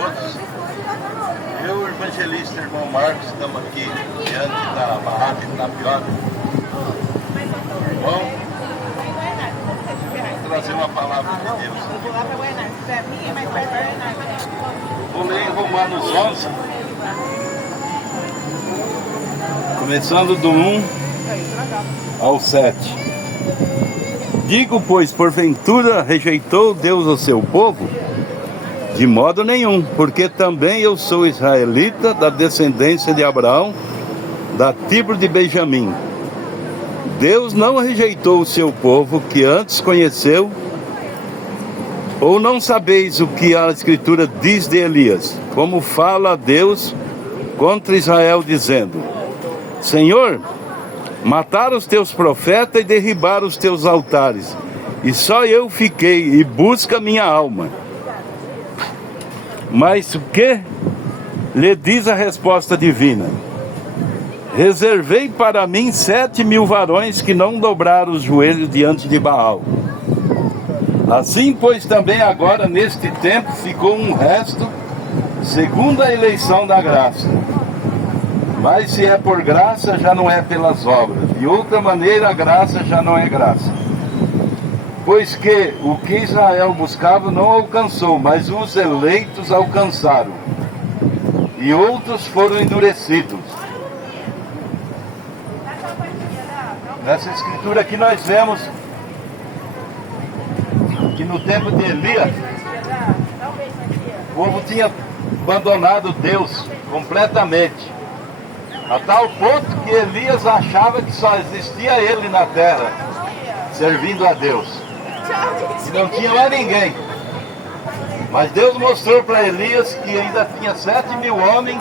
todos. Eu, evangelista irmão Marcos, estamos aqui diante da barraca de tapioca. Bom, vou trazer uma palavra de Deus. Vou ler em Romanos 11, começando do 1 ao 7. Digo, pois, porventura rejeitou Deus o seu povo? De modo nenhum, porque também eu sou israelita, da descendência de Abraão, da tribo de Benjamim. Deus não rejeitou o seu povo que antes conheceu. Ou não sabeis o que a Escritura diz de Elias, como fala Deus contra Israel, dizendo: Senhor, mataram os teus profetas e derribaram os teus altares, e só eu fiquei, e busca minha alma. Mas o que lhe diz a resposta divina? Reservei para mim 7.000 varões que não dobraram os joelhos diante de Baal. Assim, pois, também agora, neste tempo, ficou um resto, segundo a eleição da graça. Mas se é por graça, já não é pelas obras. De outra maneira, a graça já não é graça. Pois que o que Israel buscava não alcançou, mas os eleitos alcançaram. E outros foram endurecidos. Nessa escritura aqui nós vemos que no tempo de Elias, o povo tinha abandonado Deus completamente. A tal ponto que Elias achava que só existia ele na terra, servindo a Deus. E não tinha mais ninguém. Mas Deus mostrou para Elias que ainda tinha 7.000 homens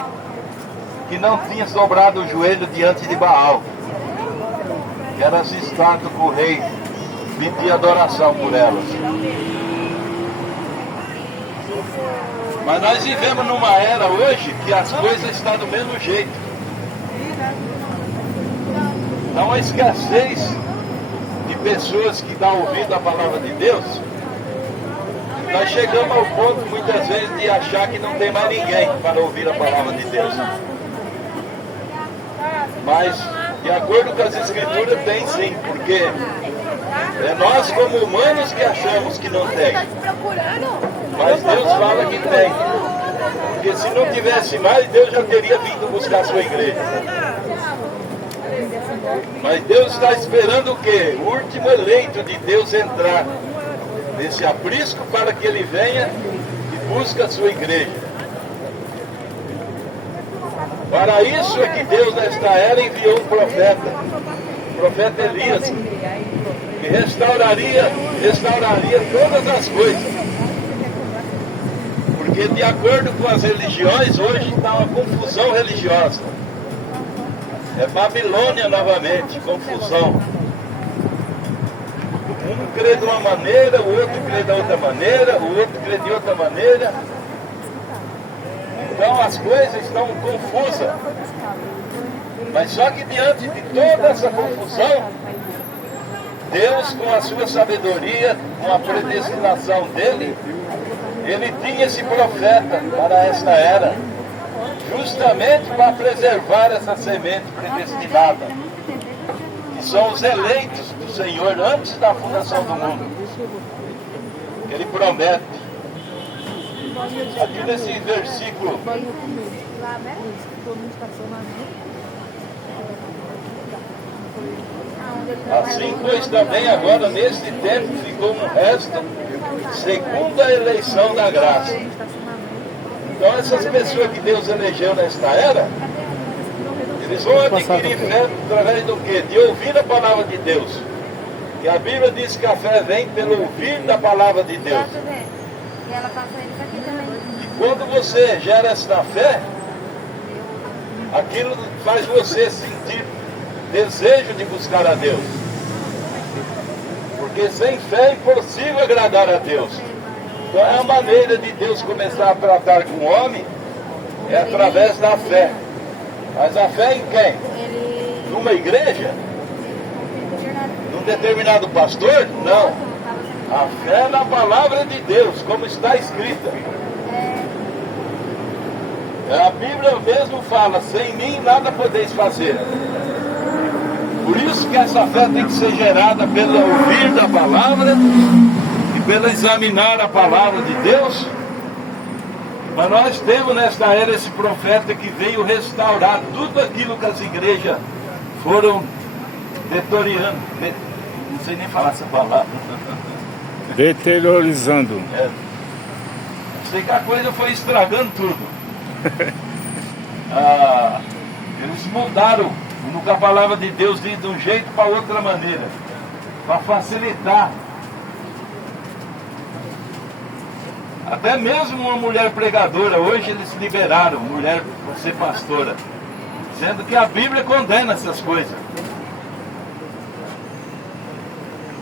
que não tinham dobrado o joelho diante de Baal, que era as estátuas que o rei pedia adoração por elas. Mas nós vivemos numa era hoje que as coisas estão do mesmo jeito. Há uma escassez de pessoas que dão ouvido à palavra de Deus. Nós chegamos ao ponto muitas vezes de achar que não tem mais ninguém para ouvir a palavra de Deus. Mas, de acordo com as escrituras, tem sim, porque é nós como humanos que achamos que não tem. Mas Deus fala que tem. Porque se não tivesse mais, Deus já teria vindo buscar a sua igreja. Mas Deus está esperando o quê? O último eleito de Deus entrar nesse aprisco para que ele venha e busque a sua igreja. Para isso é que Deus nesta era enviou um profeta, o profeta Elias, que restauraria todas as coisas. Porque de acordo com as religiões, hoje está uma confusão religiosa. É Babilônia novamente, confusão. Um crê de uma maneira, o outro crê de outra maneira, o outro crê de outra maneira. Então as coisas estão confusas. Mas só que diante de toda essa confusão, Deus, com a sua sabedoria, com a predestinação dele, ele tinha esse profeta para esta era, justamente para preservar essa semente predestinada, que são os eleitos do Senhor antes da fundação do mundo. Ele promete. Aqui nesse versículo, assim, pois também agora neste tempo ficou um resto, segundo a eleição da graça. Então essas pessoas que Deus elegeu nesta era, eles vão adquirir fé através do quê? De ouvir a palavra de Deus. E a Bíblia diz que a fé vem pelo ouvir da palavra de Deus. E quando você gera esta fé, aquilo faz você sentir desejo de buscar a Deus. Porque sem fé é impossível agradar a Deus. Então é a maneira de Deus começar a tratar com o homem, é através da fé. Mas a fé em quem? Numa igreja? Num determinado pastor? Não. A fé na palavra de Deus, como está escrita. A Bíblia mesmo fala, sem mim nada podeis fazer. Por isso que essa fé tem que ser gerada pelo ouvir da palavra e pelo examinar a palavra de Deus. Mas nós temos nesta era esse profeta que veio restaurar tudo aquilo que as igrejas foram deteriorando. Não sei nem falar essa palavra. Deteriorizando. Sei que a coisa foi estragando tudo. Eles mudaram a palavra de Deus de um jeito para outra maneira, para facilitar. Até mesmo uma mulher pregadora, hoje eles liberaram mulher para ser pastora, dizendo que a Bíblia condena essas coisas.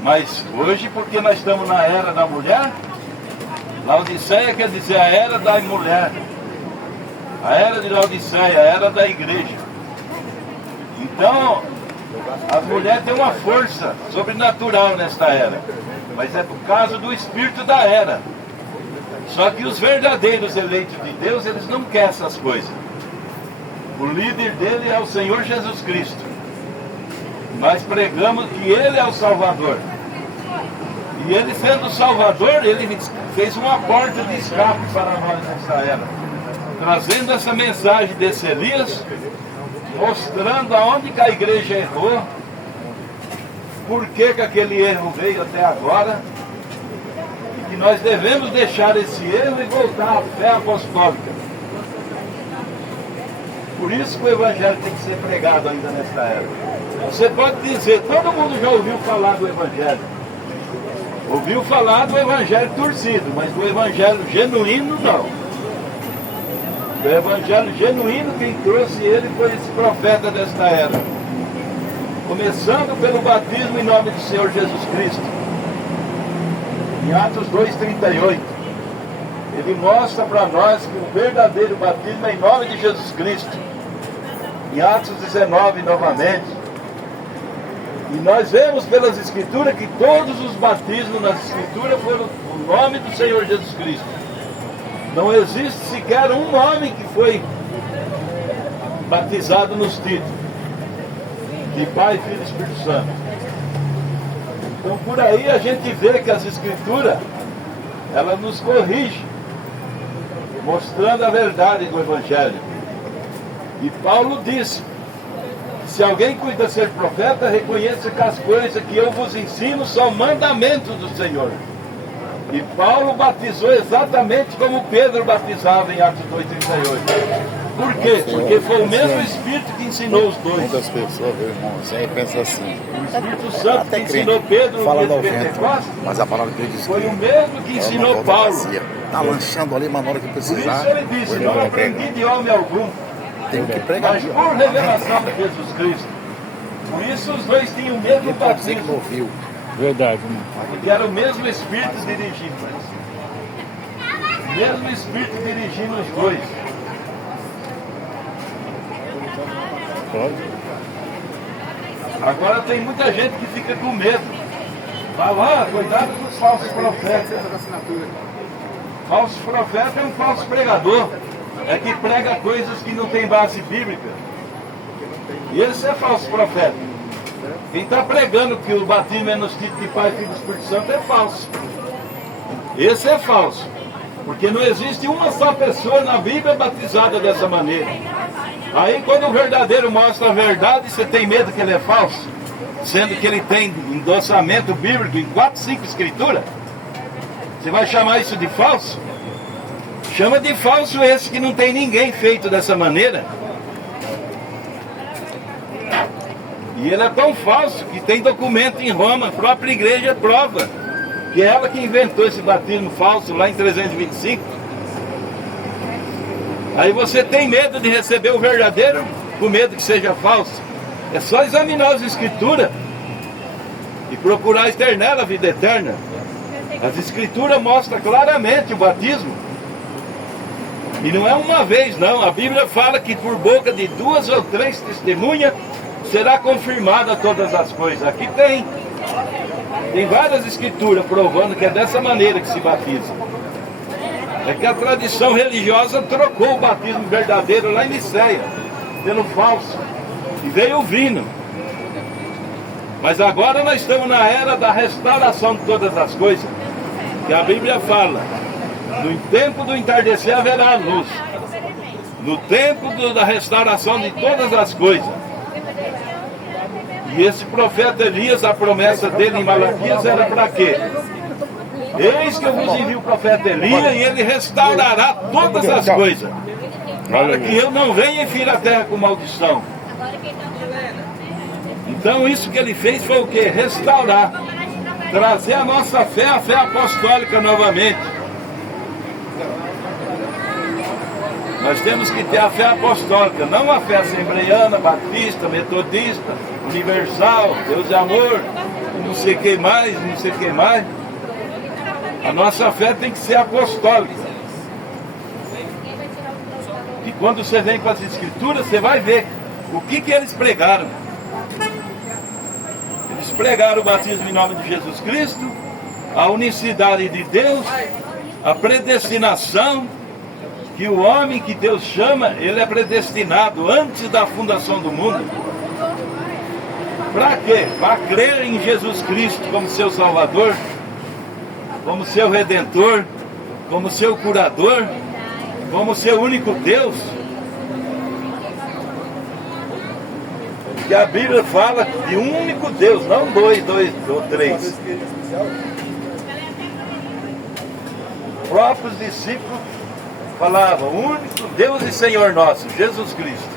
Mas hoje, porque nós estamos na era da mulher, Laodiceia quer dizer a era da mulher, a era de Laodiceia, a era da igreja. Então, as mulheres têm uma força sobrenatural nesta era, mas é por causa do espírito da era. Só que os verdadeiros eleitos de Deus, eles não querem essas coisas. O líder dele é o Senhor Jesus Cristo. Nós pregamos que Ele é o Salvador. E Ele sendo o Salvador, Ele fez uma porta de escape para nós nessa era, trazendo essa mensagem desse Elias, mostrando aonde que a igreja errou, por que que aquele erro veio até agora, e que nós devemos deixar esse erro e voltar à fé apostólica. Por isso que o Evangelho tem que ser pregado ainda nesta era. Você pode dizer, todo mundo já ouviu falar do Evangelho. Ouviu falar do Evangelho torcido, mas do Evangelho genuíno não. O Evangelho genuíno, quem trouxe ele foi esse profeta desta era. Começando pelo batismo em nome do Senhor Jesus Cristo. Em Atos 2,38, ele mostra para nós que o verdadeiro batismo é em nome de Jesus Cristo. Em Atos 19, novamente. E nós vemos pelas Escrituras que todos os batismos nas Escrituras foram no nome do Senhor Jesus Cristo. Não existe sequer um homem que foi batizado nos títulos de Pai, Filho e Espírito Santo. Então por aí a gente vê que as Escrituras, ela nos corrige, mostrando a verdade do Evangelho. E Paulo disse, se alguém cuida ser profeta, reconheça que as coisas que eu vos ensino são mandamentos do Senhor. E Paulo batizou exatamente como Pedro batizava em Atos 2,38. Por quê? Porque foi o mesmo Espírito que ensinou os dois. Muitas pessoas, meu irmão, sempre pensam assim. O Espírito Santo que ensinou Pedro no dia de Pentecostes, mas a palavra de Deus diz foi o mesmo que ensinou Paulo. Está lanchando ali, mas na hora que Por precisar. isso ele disse, não aprendi de homem algum, Tem que pregar. mas por revelação de Jesus Cristo. Por isso os dois tinham o mesmo Pode dizer que não batismo, ouviu. Verdade, irmão. porque era o mesmo Espírito dirigindo. O mesmo Espírito dirigindo os dois. Pode. Agora tem muita gente que fica com medo. Fala, cuidado com os falsos profetas. Falso profeta é um falso pregador. É que prega coisas que não tem base bíblica. E esse é falso profeta. Quem está pregando que o batismo é nos títulos de Pai, Filho e Espírito Santo é falso. Esse é falso. Porque não existe uma só pessoa na Bíblia batizada dessa maneira. Aí quando o verdadeiro mostra a verdade, você tem medo que ele é falso, sendo que ele tem endossamento bíblico em 4, 5 escrituras. Você vai chamar isso de falso? Chama de falso esse que não tem ninguém feito dessa maneira. E ele é tão falso que tem documento em Roma, a própria igreja prova que é ela que inventou esse batismo falso lá em 325. Aí você tem medo de receber o verdadeiro, com medo que seja falso. É só examinar as escrituras e procurar externar a vida eterna. As escrituras mostram claramente o batismo. E não é uma vez não, a Bíblia fala que por boca de 2 ou 3 testemunhas será confirmada todas as coisas. Aqui tem várias escrituras provando que é dessa maneira que se batiza. É que a tradição religiosa trocou o batismo verdadeiro lá em Niceia pelo falso. E veio o vinho. Mas agora nós estamos na era da restauração de todas as coisas. Que a Bíblia fala: no tempo do entardecer haverá luz. No tempo da restauração de todas as coisas. E esse profeta Elias, a promessa dele em Malaquias era para quê? Eis que eu vos envio o profeta Elias e ele restaurará todas as coisas, para que eu não venha e fira a terra com maldição. Então isso que ele fez foi o quê? Restaurar, trazer a nossa fé, a fé apostólica novamente. Nós temos que ter a fé apostólica, não a fé assembleiana, batista, metodista, universal, Deus é amor, não sei o que mais, não sei o que mais. A nossa fé tem que ser apostólica. E quando você vem com as escrituras, você vai ver o que eles pregaram. Eles pregaram o batismo em nome de Jesus Cristo, a unicidade de Deus, a predestinação, que o homem que Deus chama, ele é predestinado antes da fundação do mundo. Para quê? Para crer em Jesus Cristo como seu Salvador, como seu Redentor, como seu curador, como seu único Deus. Que a Bíblia fala de um único Deus, não dois ou três. Os próprios discípulos falavam: único Deus e Senhor nosso, Jesus Cristo.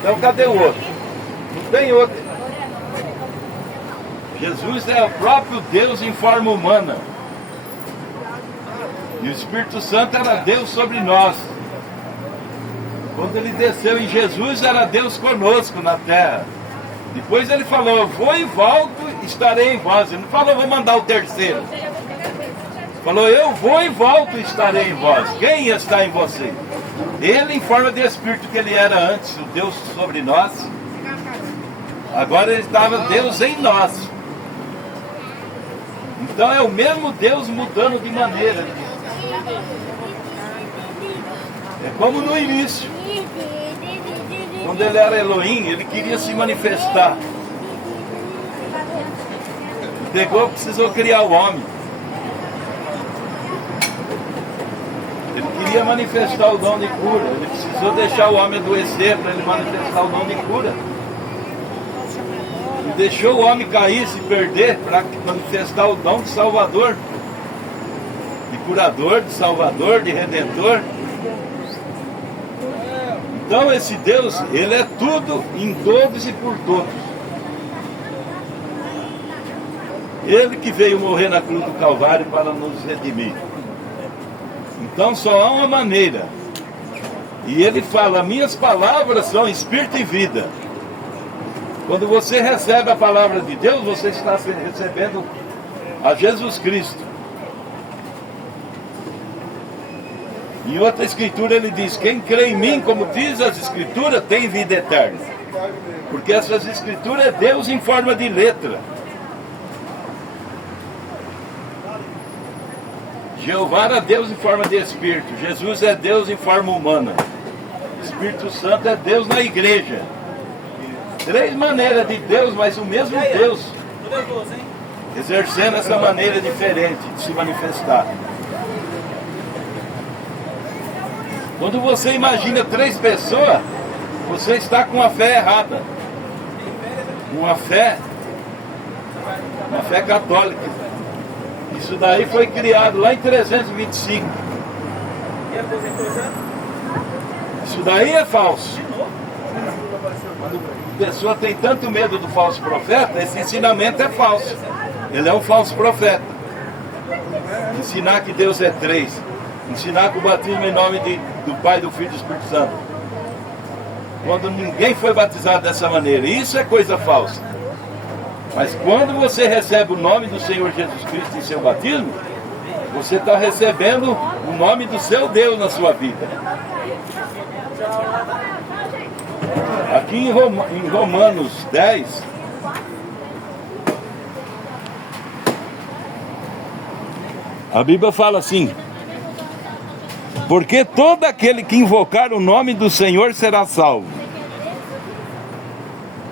Então cadê o outro? Não tem outro. Jesus é o próprio Deus em forma humana. E o Espírito Santo era Deus sobre nós. Quando ele desceu em Jesus, era Deus conosco na terra. Depois ele falou: vou e volto, estarei em vós. Ele não falou: vou mandar o terceiro. Falou: eu vou e volto, estarei em vós. Quem está em você? Ele em forma de Espírito que ele era antes, o Deus sobre nós. Agora ele estava Deus em nós. Então é o mesmo Deus mudando de maneira. É como no início. Quando ele era Elohim, ele queria se manifestar. Precisou criar o homem. Ele queria manifestar o dom de cura. Ele precisou deixar o homem adoecer para ele manifestar o dom de cura. Ele deixou o homem cair, se perder, para manifestar o dom de Salvador, de curador, de Salvador, de Redentor. Então esse Deus, ele é tudo em todos e por todos. Ele que veio morrer na cruz do Calvário para nos redimir. Então só há uma maneira. E ele fala: minhas palavras são espírito e vida. Quando você recebe a palavra de Deus, você está recebendo a Jesus Cristo. Em outra escritura ele diz: quem crê em mim, como diz as escrituras, tem vida eterna. Porque essas escrituras é Deus em forma de letra. Jeová era Deus em forma de Espírito. Jesus é Deus em forma humana. Espírito Santo é Deus na igreja. Três maneiras de Deus, mas o mesmo Deus, exercendo essa maneira diferente de se manifestar. Quando você imagina três pessoas, você está com a fé errada. Uma fé católica. Isso daí foi criado lá em 325. Isso daí é falso. Quando a pessoa tem tanto medo do falso profeta, esse ensinamento é falso. Ele é um falso profeta. Ensinar que Deus é três. Ensinar que o batismo em nome do Pai, do Filho e do Espírito Santo. Quando ninguém foi batizado dessa maneira. Isso é coisa falsa. Mas quando você recebe o nome do Senhor Jesus Cristo em seu batismo, você está recebendo o nome do seu Deus na sua vida. Aqui em Romanos 10, A Bíblia fala assim: porque todo aquele que invocar o nome do Senhor será salvo.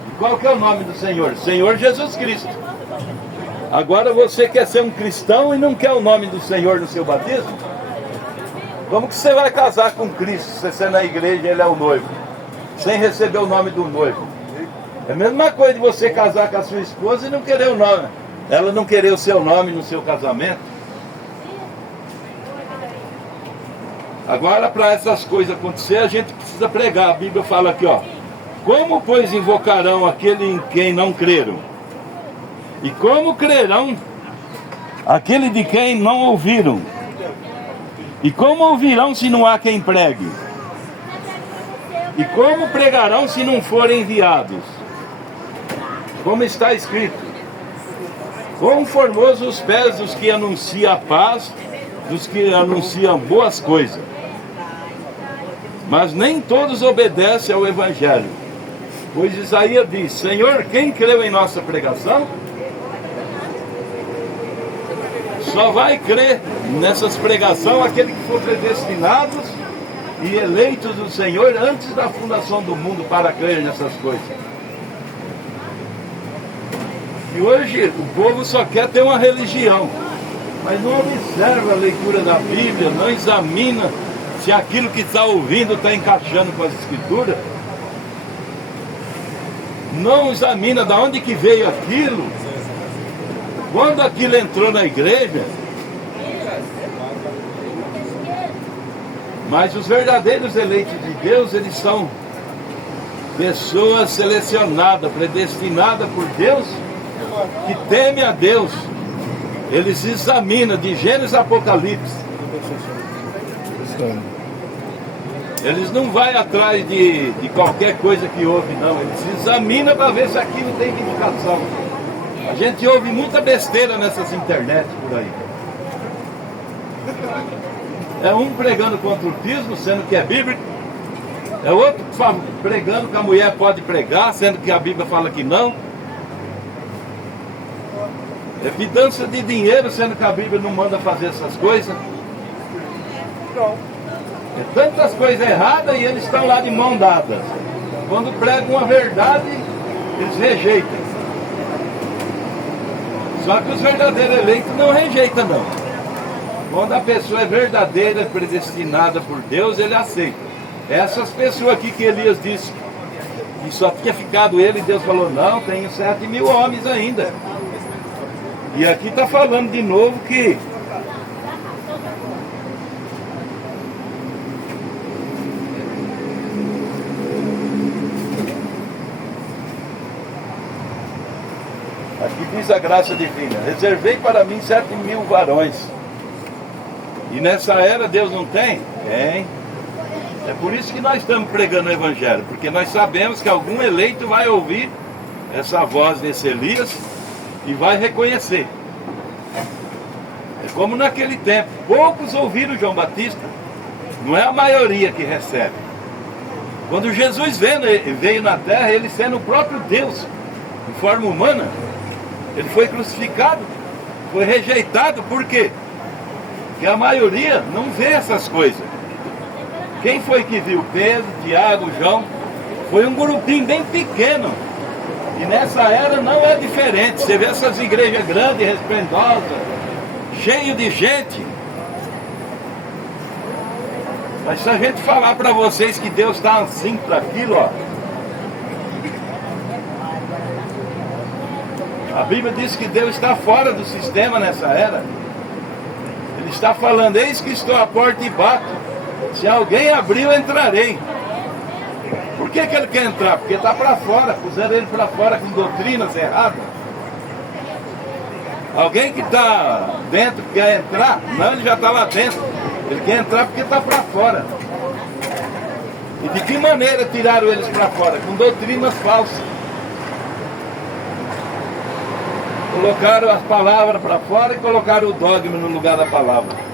E qual que é o nome do Senhor? Senhor Jesus Cristo. Agora você quer ser um cristão e não quer o nome do Senhor no seu batismo? Como que você vai casar com Cristo se você na igreja ele é o noivo, sem receber o nome do noivo? É a mesma coisa de você casar com a sua esposa e não querer o nome, ela não querer o seu nome no seu casamento. Agora, para essas coisas acontecer, a gente precisa pregar. A Bíblia fala aqui, ó: como, pois, invocarão aquele em quem não creram? E como crerão aquele de quem não ouviram? E como ouvirão se não há quem pregue? E como pregarão se não forem enviados? Como está escrito: quão formosos os pés dos que anunciam a paz, dos que anunciam boas coisas. Mas nem todos obedecem ao Evangelho. Pois Isaías diz: Senhor, quem creu em nossa pregação? Só vai crer nessas pregações aquele que for predestinados e eleitos do Senhor antes da fundação do mundo para crer nessas coisas. E hoje o povo só quer ter uma religião, mas não observa a leitura da Bíblia, não examina se aquilo que está ouvindo está encaixando com as Escrituras, não examina de onde que veio aquilo, quando aquilo entrou na igreja. Mas os verdadeiros eleitos de Deus, eles são pessoas selecionadas, predestinadas por Deus, que temem a Deus. Eles examinam de Gênesis a Apocalipse. Eles não vão atrás de qualquer coisa que ouve, não. Eles examinam para ver se aquilo tem indicação. A gente ouve muita besteira nessas internet por aí. É um pregando contra o tismo, sendo que é bíblico. É outro pregando que a mulher pode pregar, sendo que a Bíblia fala que não. É evidência de dinheiro, sendo que a Bíblia não manda fazer essas coisas. É tantas coisas erradas e eles estão lá de mão dada. Quando pregam uma verdade, eles rejeitam. Só que os verdadeiros eleitos não rejeitam, não. Quando a pessoa é verdadeira, predestinada por Deus, ele aceita. Essas pessoas aqui que Elias disse que só tinha ficado ele, Deus falou: não, tenho 7.000 homens ainda. E aqui está falando de novo que aqui diz a graça divina: reservei para mim 7.000 varões. E nessa era Deus não tem? Tem. É por isso que nós estamos pregando o Evangelho, porque nós sabemos que algum eleito vai ouvir essa voz desse Elias e vai reconhecer. É como naquele tempo, poucos ouviram João Batista, não é a maioria que recebe. Quando Jesus veio na terra, ele sendo o próprio Deus, em forma humana, ele foi crucificado, foi rejeitado. Por quê? Porque a maioria não vê essas coisas. Quem foi que viu? Pedro, Tiago, João. Foi um grupinho bem pequeno. E nessa era não é diferente. Você vê essas igrejas grandes, resplendosas, cheio de gente. Mas se a gente falar para vocês que Deus está assim para aquilo, ó. A Bíblia diz que Deus está fora do sistema nessa era. Ele está falando: eis que estou à porta e bato. Se alguém abrir, eu entrarei. Por que ele quer entrar? Porque está para fora. Puseram ele para fora com doutrinas erradas. Alguém que está dentro quer entrar? Não, ele já está lá dentro. Ele quer entrar porque está para fora. E de que maneira tiraram eles para fora? Com doutrinas falsas. Colocaram as palavras para fora e colocaram o dogma no lugar da palavra.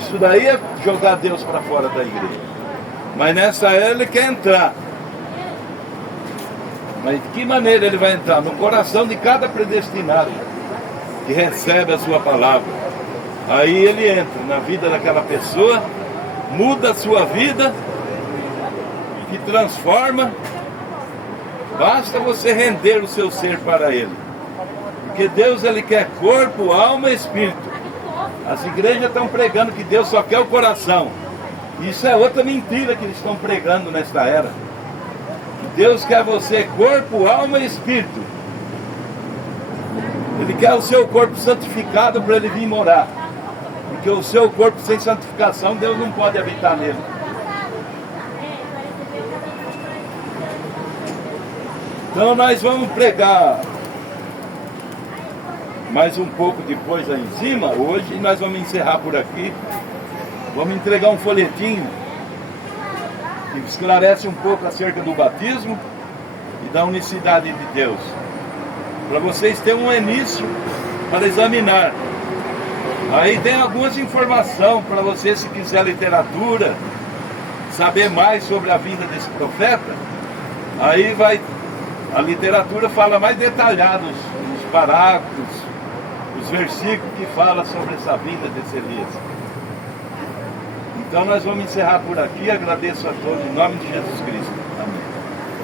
Isso daí é jogar Deus para fora da igreja. Mas nessa era ele quer entrar. Mas de que maneira ele vai entrar? No coração de cada predestinado. que recebe a sua palavra. Aí ele entra na vida daquela pessoa, muda a sua vida, que transforma. Basta você render o seu ser para ele. Porque Deus, ele quer corpo, alma e espírito. As igrejas estão pregando que Deus só quer o coração. Isso é outra mentira que eles estão pregando nesta era. Deus quer você corpo, alma e espírito. Ele quer o seu corpo santificado para ele vir morar. Porque o seu corpo sem santificação, Deus não pode habitar nele. Então nós vamos pregar mais um pouco depois aí em cima. Hoje nós vamos encerrar por aqui. Vamos entregar um folhetinho que esclarece um pouco acerca do batismo e da unicidade de Deus, para vocês terem um início para examinar. Aí tem algumas informações para você, se quiser literatura, saber mais sobre a vinda desse profeta. Aí vai, a literatura fala mais detalhados os parágrafos, os versículos que falam sobre essa vinda desse Elias. Então nós vamos encerrar por aqui. Agradeço a todos em nome de Jesus Cristo. Amém.